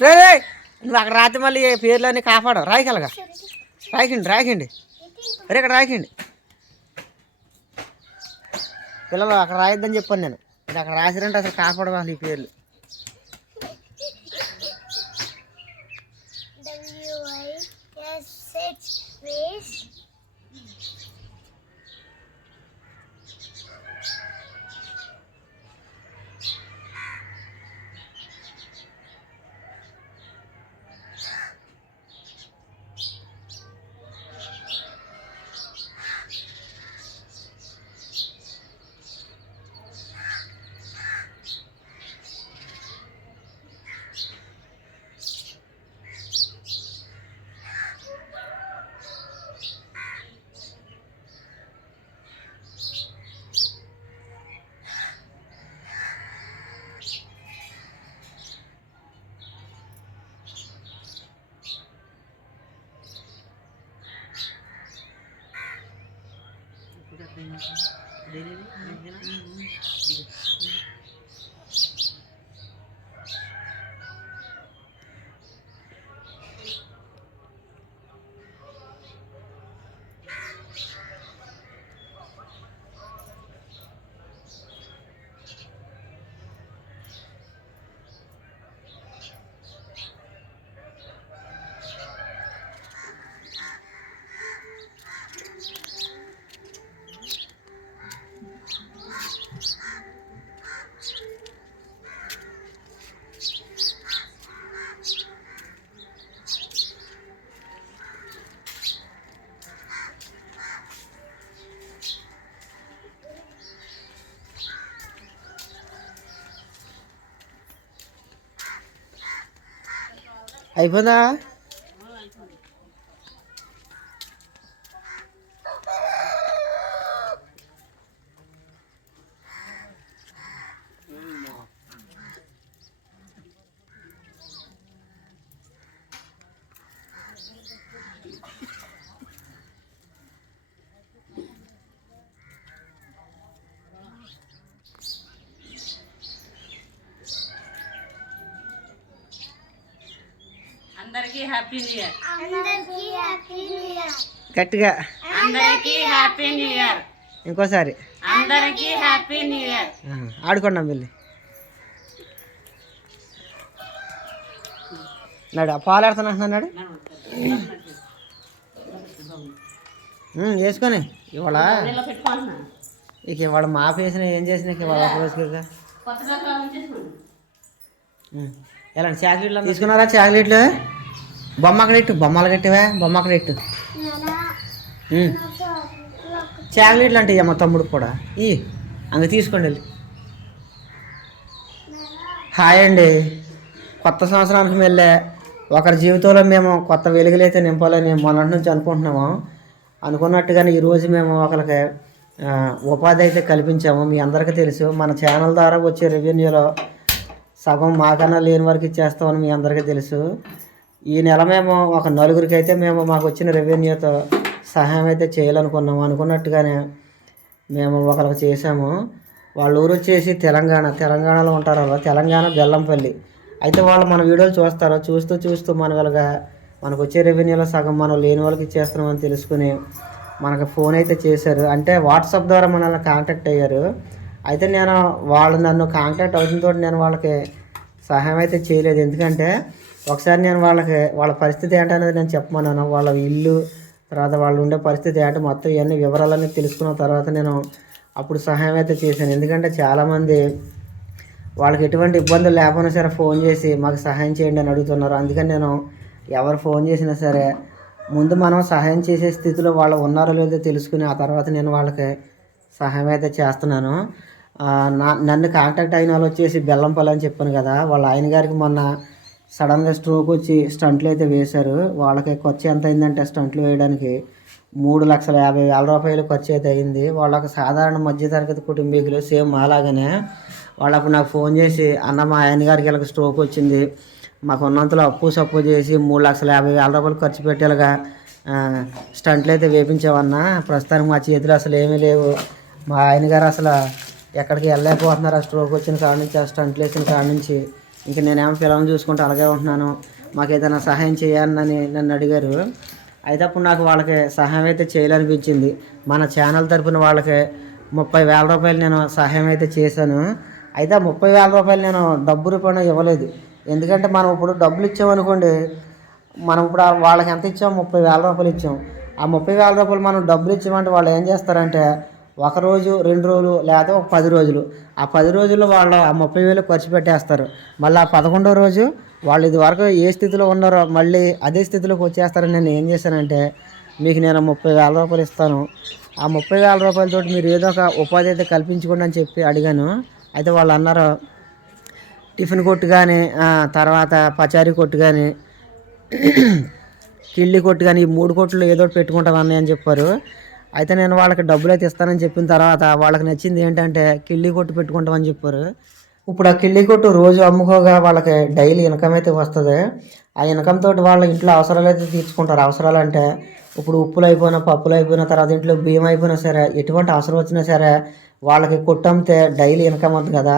రే నువ్వు అక్కడ రాత్రి మళ్ళీ పేర్లని పేర్లన్నీ కాపాడు రాయగలగా? రాయకండి రాయకండి. అరే ఇక్కడ రాయకండి. పిల్లలు అక్కడ రాయొద్దని చెప్పాను నేను. అక్కడ రాసిరంటే అసలు కాపాడవాలి ఈ పేర్లు? Mm-hmm. అయిపోయిందా అందరికీ హ్యాపీ న్యూ ఇయర్ అందరికీ హ్యాపీ న్యూ ఇయర్ గట్టిగా. అందరికీ హ్యాపీ న్యూ ఇయర్ ఇంకోసారి. అందరికీ హ్యాపీ న్యూ ఇయర్ ఆడుకున్నాం వెళ్ళి. నాడు పాలు ఆడుతున్నా చేసుకొని ఇవాళ ఇక ఇవాళ మా వేసిన ఏం చేసిన ఇక ఇవాళ ఒక రోజుగా కొత్త రకాలు ఉంచేసుకోండి ఎలా చాక్లెట్లు తీసుకున్నారా చాక్లెట్లు? బొమ్మ అక్కడ ఇట్టు బొమ్మలు కట్టివా బొమ్మ అక్కడ ఇట్టు చాక్లెట్లు అంటే మా తమ్ముడు కూడా. ఈ అంగ తీసుకోండి వెళ్ళి. హాయ్ అండి. కొత్త సంవత్సరానికి వెళ్ళే ఒకరి జీవితంలో మేము కొత్త వెలుగులైతే నింపాలని మొన్నటి నుంచి అనుకుంటున్నాము. అనుకున్నట్టుగానే ఈరోజు మేము ఒకరికి ఉపాధి అయితే కల్పించాము. మీ అందరికీ తెలుసు మన ఛానల్ ద్వారా వచ్చే రెవెన్యూలో సగం మాకన్నా లేని వరకు ఇచ్చేస్తామని మీ అందరికీ తెలుసు. ఈ నెల మేము ఒక నలుగురికి అయితే మేము మాకు వచ్చిన రెవెన్యూతో సహాయం అయితే చేయాలనుకున్నాము. అనుకున్నట్టుగానే మేము ఒకరికి చేసాము వాళ్ళ ఊరు వచ్చేసి తెలంగాణ. తెలంగాణలో ఉంటారు వాళ్ళు. తెలంగాణ బెల్లంపల్లి. అయితే వాళ్ళు మన వీడియోలు చూస్తారు. చూస్తూ చూస్తూ మన వాళ్ళగా మనకు వచ్చే రెవెన్యూలో సగం మనం లేని వాళ్ళకి ఇచ్చేస్తున్నామని తెలుసుకుని మనకు ఫోన్ అయితే చేశారు. అంటే వాట్సాప్ ద్వారా మనల్ని కాంటాక్ట్ అయ్యారు. అయితే నేను వాళ్ళు నన్ను కాంటాక్ట్ అవుతుంతో నేను వాళ్ళకి సహాయం అయితే చేయలేదు. ఎందుకంటే ఒకసారి నేను వాళ్ళకి వాళ్ళ పరిస్థితి ఏంటనేది నేను చెప్పమన్నాను. వాళ్ళ ఇల్లు తర్వాత వాళ్ళు ఉండే పరిస్థితి ఏంటో మొత్తం ఇవన్నీ వివరాలన్నీ తెలుసుకున్న తర్వాత నేను అప్పుడు సహాయం అయితే చేశాను. ఎందుకంటే చాలామంది వాళ్ళకి ఎటువంటి ఇబ్బందులు లేకపోయినా సరే ఫోన్ చేసి మాకు సహాయం చేయండి అని అడుగుతున్నారు. అందుకని నేను ఎవరు ఫోన్ చేసినా సరే ముందు మనం సహాయం చేసే స్థితిలో వాళ్ళు ఉన్నారో లేదో తెలుసుకుని ఆ తర్వాత నేను వాళ్ళకి సహాయం అయితే చేస్తున్నాను. నా నన్ను కాంటాక్ట్ అయిన వాళ్ళు వచ్చేసి బెల్లంపల్లి అని చెప్పాను కదా వాళ్ళ ఆయన గారికి మొన్న సడన్గా స్ట్రోక్ వచ్చి స్టంట్లు అయితే వేశారు. వాళ్ళకి ఖర్చు ఎంత అయిందంటే స్టంట్లు వేయడానికి మూడు లక్షల యాభై వేల రూపాయలు ఖర్చు అయితే అయింది. వాళ్ళకి సాధారణ మధ్యతరగతి కుటుంబీకులు సేమ్ అలాగనే వాళ్ళు నాకు ఫోన్ చేసి అన్న మా ఆయన గారికి ఇలాగ స్ట్రోక్ వచ్చింది. మాకు ఉన్నంతలో అప్పు సప్పు చేసి మూడు లక్షల యాభై వేల రూపాయలు ఖర్చు పెట్టేలాగా స్టంట్లు అయితే వేపించామన్నా ప్రస్తుతానికి మా చేతిలో అసలు ఏమీ లేవు. మా ఆయన గారు అసలు ఎక్కడికి వెళ్ళలేకపోతున్నారు ఆ స్ట్రోక్ వచ్చిన కాడ నుంచి ఆ స్టంట్లు వేసిన కాడ నుంచి. ఇంక నేనేమో పిల్లల్ని చూసుకుంటూ అలాగే ఉంటున్నాను. మాకు ఏదైనా సహాయం చేయాలని నన్ను అడిగారు. అయితే అప్పుడు నాకు వాళ్ళకి సహాయం అయితే చేయాలనిపించింది. మన ఛానల్ తరపున వాళ్ళకి ముప్పై వేల రూపాయలు నేను సహాయం అయితే చేశాను. అయితే ముప్పై వేల రూపాయలు నేను డబ్బు రూపాయన ఇవ్వలేదు. ఎందుకంటే మనం ఇప్పుడు డబ్బులు ఇచ్చామనుకోండి మనం ఇప్పుడు వాళ్ళకి ఎంత ఇచ్చాం? ముప్పై వేల రూపాయలు ఇచ్చాం. ఆ ముప్పై వేల రూపాయలు మనం డబ్బులు ఇచ్చామంటే వాళ్ళు ఏం చేస్తారంటే ఒక రోజు రెండు రోజులు లేదా ఒక పది రోజులు. ఆ పది రోజుల్లో వాళ్ళు ఆ ముప్పై వేలు ఖర్చు పెట్టేస్తారు. మళ్ళీ ఆ పదకొండో రోజు వాళ్ళు ఇది వరకు ఏ స్థితిలో ఉన్నారో మళ్ళీ అదే స్థితిలోకి వచ్చేస్తారని నేను ఏం చేశానంటే మీకు నేను ముప్పై వేల రూపాయలు ఇస్తాను. ఆ ముప్పై వేల రూపాయలతో మీరు ఏదో ఒక ఉపాధి అయితే కల్పించుకోండి అని చెప్పి అడిగాను. అయితే వాళ్ళు అన్నారు టిఫిన్ కొట్టు కానీ తర్వాత పచారీ కొట్టు కానీ కిళ్ళి కొట్టు కానీ ఈ మూడు కొట్లు ఏదో ఒకటి పెట్టుకుంటాం అని చెప్పారు. అయితే నేను వాళ్ళకి డబ్బులు అయితే ఇస్తానని చెప్పిన తర్వాత వాళ్ళకి నచ్చింది ఏంటంటే కిళ్ళి కొట్టు పెట్టుకుంటామని చెప్పారు. ఇప్పుడు ఆ కిళ్ళి కొట్టు రోజు అమ్ముకోగా వాళ్ళకి డైలీ ఇన్కమ్ అయితే వస్తుంది. ఆ ఇన్కమ్ తోటి వాళ్ళ ఇంట్లో అవసరాలు అయితే తీర్చుకుంటారు. అవసరాలు అంటే ఇప్పుడు ఉప్పులు అయిపోయినా పప్పులు అయిపోయినా తర్వాత ఇంట్లో బియ్యం అయిపోయినా సరే ఎటువంటి అవసరం వచ్చినా సరే వాళ్ళకి కొట్టు అమ్మితే డైలీ ఇన్కమ్ అవుతుంది కదా.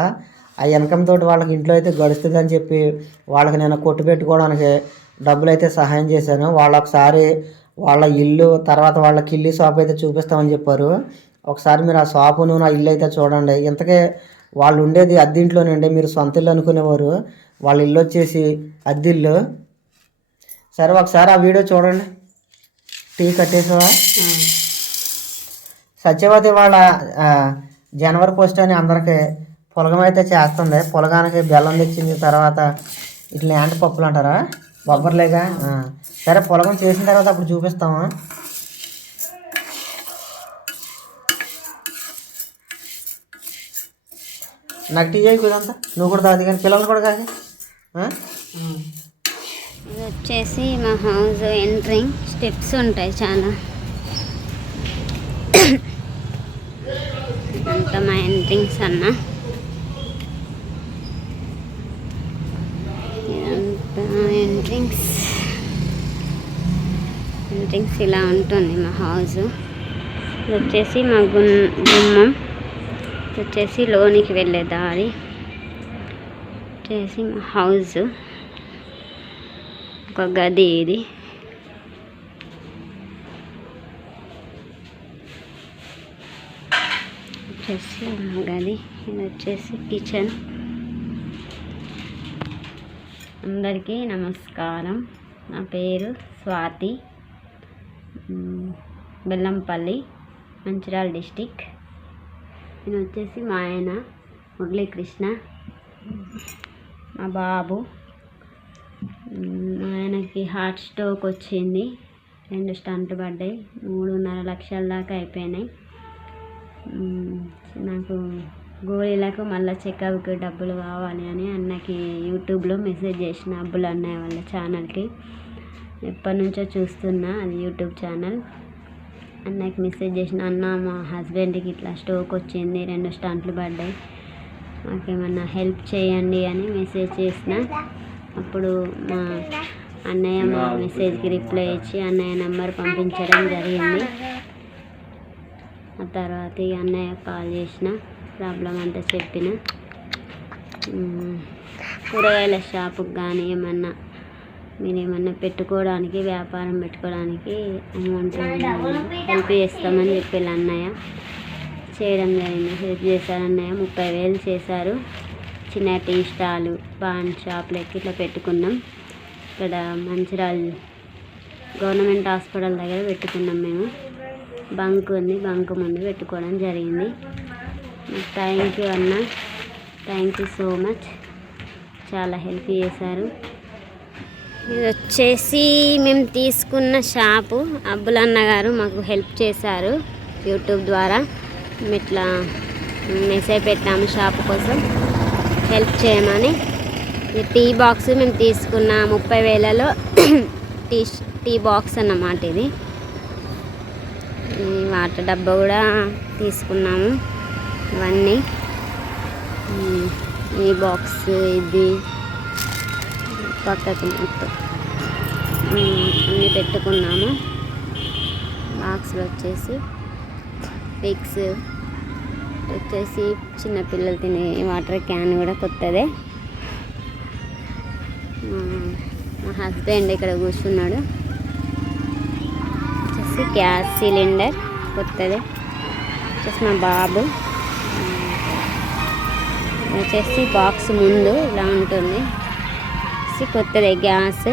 ఆ ఇన్కమ్ తోటి వాళ్ళకి ఇంట్లో అయితే గడుస్తుంది అని చెప్పి వాళ్ళకి నేను కొట్టు పెట్టుకోవడానికి డబ్బులు అయితే సహాయం చేశాను. వాళ్ళు ఒకసారి వాళ్ళ ఇల్లు తర్వాత వాళ్ళ కిల్లి షాప్ అయితే చూపిస్తామని చెప్పారు. ఒకసారి మీరు ఆ షాపును నా ఇల్లు అయితే చూడండి. ఇంతకే వాళ్ళు ఉండేది అద్దింట్లోనండి మీరు సొంత ఇల్లు అనుకునేవారు. వాళ్ళ ఇల్లు వచ్చేసి అద్దిల్లు. సరే ఒకసారి ఆ వీడియో చూడండి. టీ కట్టేసావా? సత్యవతి వాళ్ళ జనవరి పోస్ట్ అని అందరికి పులగం అయితే చేస్తుంది. పులగానికి బెల్లం తెచ్చింది తర్వాత ఇట్లా యాంటి పప్పులు అంటారా? బొబ్బర్లేగా? సరే పొలం చేసిన తర్వాత అప్పుడు చూపిస్తాము? నాకు టీ అయ్యి కుదంతా నువ్వు కూడా తాది కానీ పిల్లలు కూడా కాదు ఇది వచ్చేసి మా హౌస్ ఎంట్రింగ్ స్టెప్స్ ఉంటాయి చాలా. అంతా మా ఎంట్రింగ్స్ అన్నా ఇదంతా ఎంట్రింగ్స్ ఎంట్రింగ్స్ ఇలా ఉంటుంది మా హౌస్ ఇది వచ్చేసి మా గున్ గుమ్మం. ఇది వచ్చేసి లోనికి వెళ్ళే దారి. వచ్చేసి మా హౌస్ ఒక గది ఇది. వచ్చేసి మా గది. ఇది వచ్చేసి కిచెన్ అందరికీ నమస్కారం. నా పేరు స్వాతి. బెల్లంపల్లి మంచిర్యాల డిస్టిక్. నేను వచ్చేసి మా ఆయన మురళీకృష్ణ మా బాబు. ఆయనకి హార్ట్ స్ట్రోక్ వచ్చింది. రెండు స్టంట్ పడ్డాయి. మూడున్నర లక్షల దాకా అయిపోయినాయి. నాకు గోళీలకు మళ్ళీ చెకప్కి డబ్బులు కావాలి అని అన్నకి యూట్యూబ్లో మెసేజ్ చేసిన అబ్బులు అన్నయ్య వాళ్ళ ఛానల్కి. ఎప్పటి నుంచో చూస్తున్నా అది యూట్యూబ్ ఛానల్. అన్నకి మెసేజ్ చేసిన అన్న మా హస్బెండ్కి ఇట్లా స్ట్రోక్ వచ్చింది రెండు స్టంట్లు పడ్డాయి మాకేమన్నా హెల్ప్ చేయండి అని మెసేజ్ చేసిన. అప్పుడు మా అన్నయ్య మా మెసేజ్కి రిప్లై ఇచ్చి అన్నయ్య నెంబర్ పంపించడం జరిగింది. ఆ తర్వాత ఈ అన్నయ్య కాల్ చేసిన ప్రాబ్లం అంతా చెప్పిన కూరగాయల షాపుకి కానీ ఏమన్నా మీరు ఏమన్నా పెట్టుకోవడానికి వ్యాపారం పెట్టుకోవడానికి అమౌంట్ హెల్ప్ చేస్తామని చెప్పారు అన్నయ్య. చేయడం జరిగింది. హెల్ప్ చేశారు అన్నయ్య. ముప్పై వేలు చేశారు. చిన్న టీ స్టాలు పాన్ షాప్ లెక్క ఇట్లా పెట్టుకున్నాం. ఇక్కడ మంచిర్యాల గవర్నమెంట్ హాస్పిటల్ దగ్గర పెట్టుకున్నాం మేము. బంక్ ఉంది. బంక్ ముందు పెట్టుకోవడం జరిగింది. థ్యాంక్ యూ అన్న. Thank you so much. చాలా హెల్ప్ చేశారు. ఇది వచ్చేసి మేము తీసుకున్న షాపు అబ్బులన్న గారు మాకు హెల్ప్ చేశారు యూట్యూబ్ ద్వారా. మేము ఇట్లా మెసేజ్ పెట్టాము షాపు కోసం. హెల్ప్ చేయమని. టీ బాక్స్ మేము తీసుకున్న ముప్పై వేలలో టీ టీ బాక్స్ అన్నమాట ఇది. వాటర్ డబ్బా కూడా తీసుకున్నాము. ఇవన్నీ. ఈ బాక్స్ ఇది. పక్కకు మొత్తం. అన్నీ పెట్టుకున్నాము. బాక్స్లో వచ్చేసి పిక్స్ వచ్చేసి చిన్నపిల్లలు తినే వాటర్ క్యాన్ కూడా కొత్తదే. మా హస్బెండ్ ఇక్కడ కూర్చున్నాడు. వచ్చేసి గ్యాస్ సిలిండర్ కొత్తది. వచ్చేసి మా బాబు. వచ్చేసి బాక్స్ ముందు ఇలా ఉంటుంది. వచ్చేసి కొత్తది గ్యాస్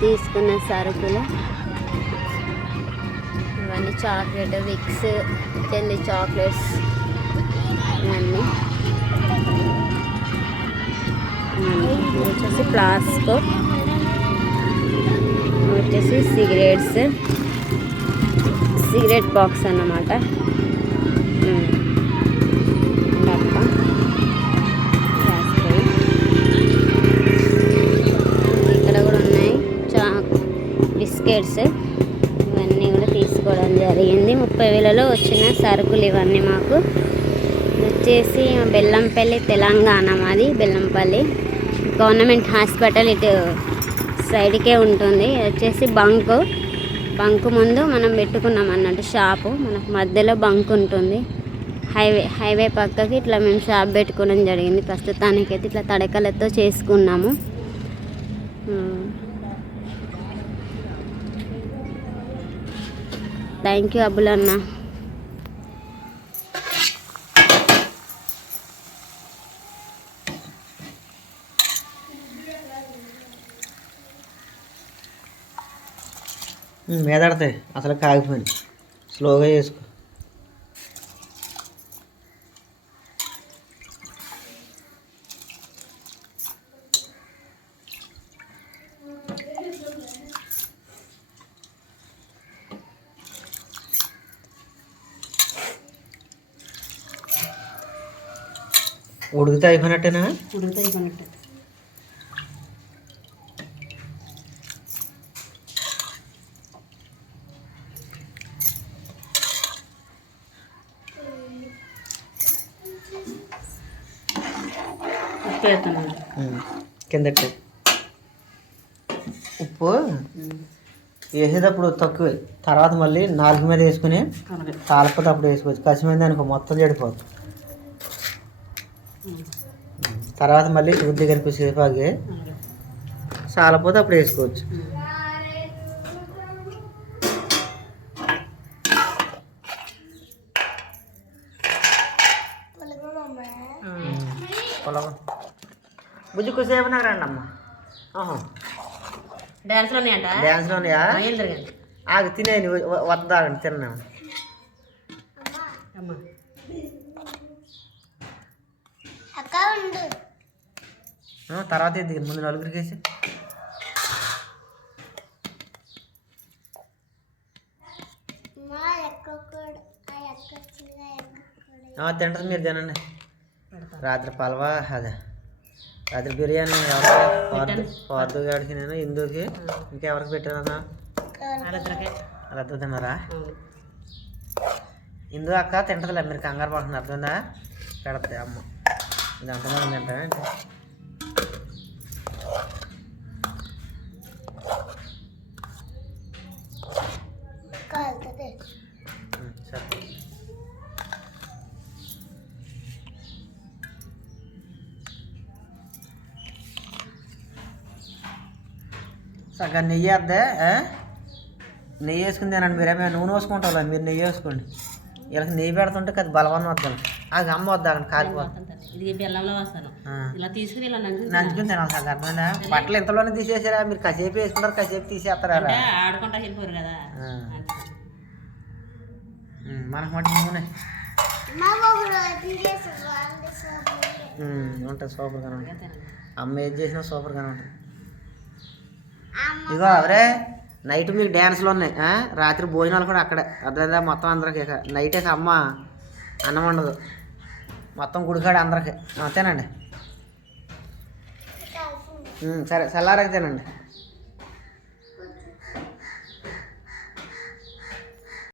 తీసుకున్న సరుకులు. ఇవన్నీ చాక్లెట్ విక్స్ చెల్లి చాక్లెట్స్ ఇవన్నీ. వచ్చేసి ఫ్లాస్కో. వచ్చేసి సిగరెట్స్. సిగరెట్ బాక్స్ అన్నమాట. బిస్కెట్స్ ఇవన్నీ కూడా తీసుకోవడం జరిగింది. ముప్పై వేలలో వచ్చిన సరుకులు ఇవన్నీ మాకు. వచ్చేసి బెల్లంపల్లి తెలంగాణ మాది బెల్లంపల్లి. గవర్నమెంట్ హాస్పిటల్ ఇటు సైడ్కే ఉంటుంది. వచ్చేసి బంకు. బంకు ముందు మనం పెట్టుకున్నాం అన్నట్టు షాపు. మనకు మధ్యలో బంక్ ఉంటుంది. హైవే హైవే పక్కకి ఇట్లా మేము షాప్ పెట్టుకోవడం జరిగింది. ప్రస్తుతానికైతే ఇట్లా తడకలతో చేసుకున్నాము. థ్యాంక్ యూ అబ్బులన్న మీదడతాయి అసలు కాగిపోయింది స్లోగా చేసుకో. ఉడికితే అయిపోయినట్టేనా? ఉడుకుతాయి కొన్నట్టు ఉప్పు వేస్తున్నాను. కిందట్టు ఉప్పు? వేసేటప్పుడు తక్కువే. తర్వాత మళ్ళీ నాలుగు మీద వేసుకుని అప్పుడు వేసుకోవచ్చు. కసిమైంది అనుకో మొత్తం చెడిపోతుంది తర్వాత మళ్ళీ కనిపిస్తుంది పాగి అలాగే చాలపోతే అప్పుడు వేసుకోవచ్చు. బుజ్జి కుసేపు నాకు రండి అమ్మ. డ్యాన్స్లో ఉన్నాయంట డ్యాన్స్లో ఉన్నాయా ఏం జరిగింది? ఆగి తినేయండి వద్దాగండి తిన్నాను. అమ్మ అక్క ఉండు ఆ, తర్వాత ఇది ముందు నలుగురికి వేసి. తింటది మీరు తినండి. రాత్రి పలవా అదే. రాత్రి బిర్యానీ ఎవరికి పార్దు గాడికి నేను ఇందుకి. ఇంకెవరికి పెట్టానన్నా వాళ్ళిద్దరికే. అలా తిన్నారా? ఇందు అక్క తింటదిలే మీరు కంగారు పడుతుంది అర్థమైందా? పెడతాయి అమ్మ. ఇది అంతమంది తింటా సగం నెయ్యి వేద్దే నెయ్యి వేసుకుని తినండి మీరేమే నూనె వేసుకుంటాం మీరు నెయ్యి వేసుకోండి. వీళ్ళకి నెయ్యి పెడుతుంటే కదా బలవన్న వద్దాను అది అమ్మ వద్దాను కాలిపోతుంది. ఇది బెల్లంలో వస్తాను. ఇలా తీసుకుని ఇలా నంచు నంచుకుని తినాలి. సార్. అర్థమైందా బట్టలు ఇంతలోనే తీసేసారా? మీరు కాసేపు వేసుకుంటారు కాసేపు తీసేస్తారా? ఆడుకుంటా వెళ్ళిపోరు కదా. మనకు నూనె. ఉంటుంది సూపర్గా ఉంటుంది. తినండి అమ్మ ఏది చేసినా సూపర్గానే ఉంటుంది. ఇగో అవరే నైట్ మీకు డ్యాన్స్లు ఉన్నాయి. ఆ? రాత్రి భోజనాలు కూడా అక్కడే. అర్థమైందా మొత్తం అందరికి ఇక. నైట్ ఇక అమ్మ అన్నం ఉండదు మొత్తం గుడికాడ అందరికి. అంతేనండి ఉమ్, సరే చల్లారకి తినండి.